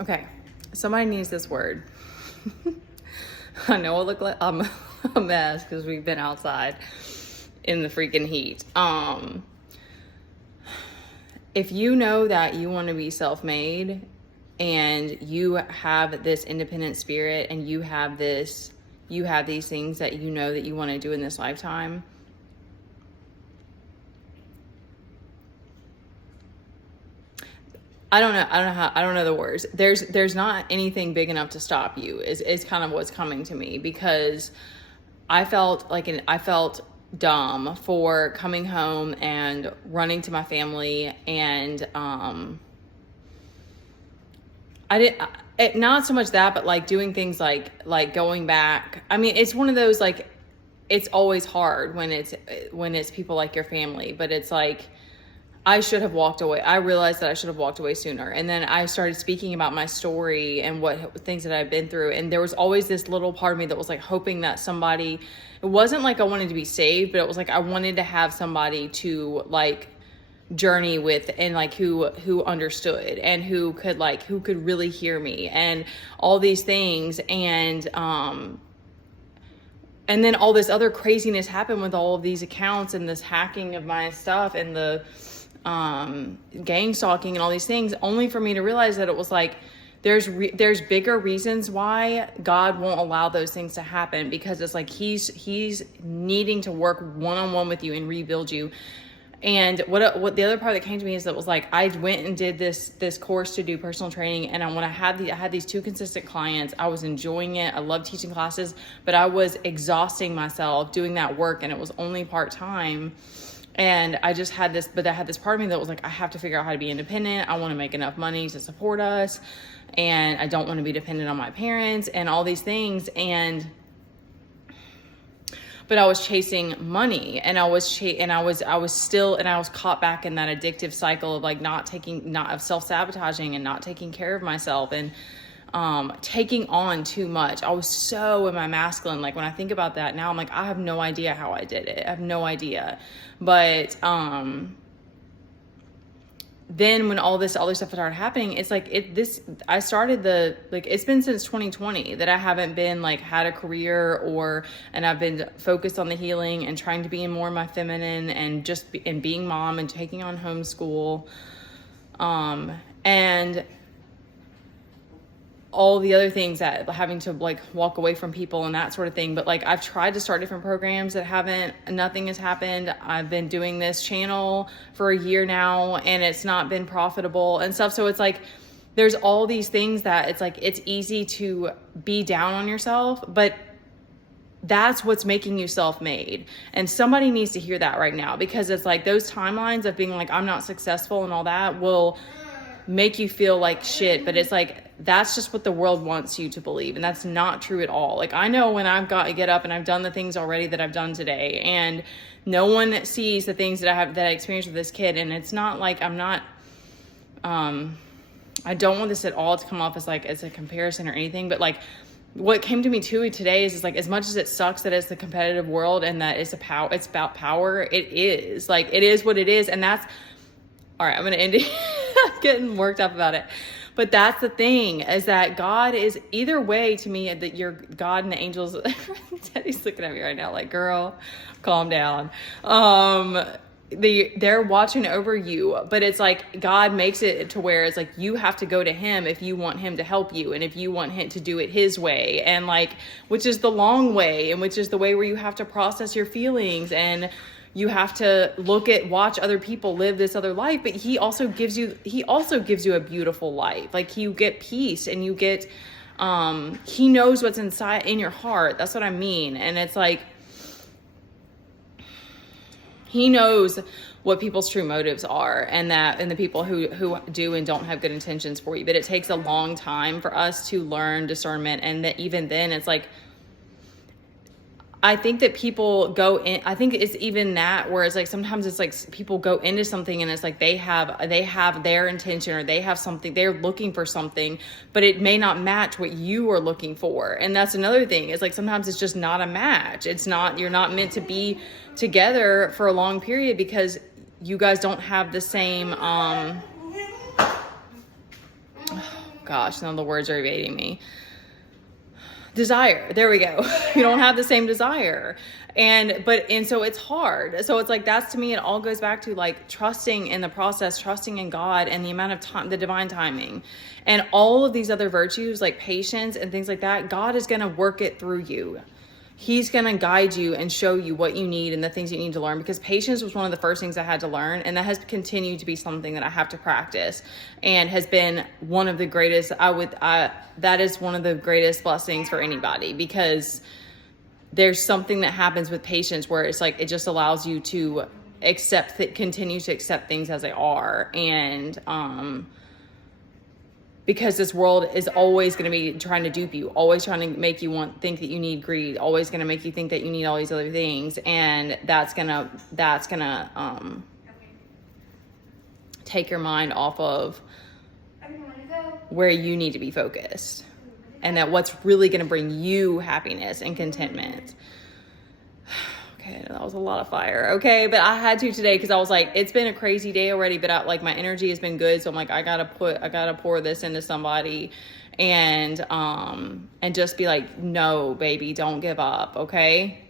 Okay, somebody needs this word. I know I look like I'm a mess because we've been outside in the freaking heat. If you know that you want to be self-made and you have this independent spirit and you have these things that you know that you want to do in this lifetime, I don't know the words. There's not anything big enough to stop you is kind of what's coming to me, because I felt dumb for coming home and running to my family, and I didn't, not so much that, but like doing things like going back. I mean, it's one of those, like, it's always hard when it's people like your family, but it's like, I should have walked away. I realized that I should have walked away sooner. And then I started speaking about my story and what things that I've been through. And there was always this little part of me that was like hoping that somebody, it wasn't like I wanted to be saved, but it was like I wanted to have somebody to like journey with, and like who understood and who could really hear me and all these things. And then all this other craziness happened with all of these accounts and this hacking of my stuff and the gang stalking and all these things, only for me to realize that it was like there's bigger reasons why God won't allow those things to happen, because it's like he's needing to work one-on-one with you and rebuild you. And what the other part that came to me is that was like, I went and did this course to do personal training, and I had these 2 consistent clients. I was enjoying it. I love teaching classes, but I was exhausting myself doing that work, and it was only part-time. And I just had this, but I had this part of me that was like, I have to figure out how to be independent. I want to make enough money to support us, and I don't want to be dependent on my parents and all these things. But I was chasing money, and I was caught back in that addictive cycle of like of self-sabotaging and not taking care of myself, and taking on too much. I was so in my masculine. Like when I think about that now, I'm like, I have no idea how I did it. I have no idea. But then when all this other stuff started happening, it's like I started it's been since 2020 that I haven't been like had a career, and I've been focused on the healing and trying to be more of my feminine and and being mom and taking on homeschool, and all the other things, that having to like walk away from people and that sort of thing. But like I've tried to start different programs nothing has happened. I've been doing this channel for a year now, and it's not been profitable and stuff. So it's like there's all these things that it's like it's easy to be down on yourself, but that's what's making you self-made. And somebody needs to hear that right now, because it's like those timelines of being like, I'm not successful and all that will make you feel like shit. But it's like, that's just what the world wants you to believe. And that's not true at all. Like I know when I've got to get up and I've done the things already that I've done today, and no one sees the things that I experienced with this kid. And it's not like I'm not, I don't want this at all to come off as a comparison or anything, but like what came to me too today is like, as much as it sucks that it's the competitive world and that it's about power, it is like, it is what it is. And that's all right. I'm going to end it. I'm getting worked up about it. But that's the thing, is that God is either way to me, that your God and the angels, Teddy's looking at me right now like, girl, calm down. They're watching over you, but it's like God makes it to where it's like you have to go to him if you want him to help you, and if you want him to do it his way, and like, which is the long way, and which is the way where you have to process your feelings, and you have to watch other people live this other life. But he also gives you a beautiful life. Like you get peace, and you get, he knows what's inside in your heart. That's what I mean. And it's like, he knows what people's true motives are, and the people who do and don't have good intentions for you. But it takes a long time for us to learn discernment. And that even then it's like, I think that people go in, I think it's even that where it's like, sometimes it's like people go into something and it's like they have their intention, or they have something, they're looking for something, but it may not match what you are looking for. And that's another thing. It's like, sometimes it's just not a match. It's not, you're not meant to be together for a long period because you guys don't have the same, gosh, now the words are evading me. Desire. There we go. You don't have the same desire. And so it's hard. So it's like, that's, to me, it all goes back to like trusting in the process, trusting in God and the amount of time, the divine timing, and all of these other virtues like patience and things like that. God is going to work it through you. He's going to guide you and show you what you need and the things you need to learn, because patience was one of the first things I had to learn. And that has continued to be something that I have to practice, and has been one of the greatest, that is one of the greatest blessings for anybody, because there's something that happens with patience where it's like, it just allows you to continue to accept things as they are. And, because this world is always going to be trying to dupe you, always trying to make you think that you need greed, always going to make you think that you need all these other things. And that's going to take your mind off of where you need to be focused, and that what's really going to bring you happiness and contentment. Okay, that was a lot of fire. Okay, but I had to today because I was like, it's been a crazy day already, but my energy has been good. So I'm like, I gotta pour this into somebody, and just be like, no, baby, don't give up. Okay.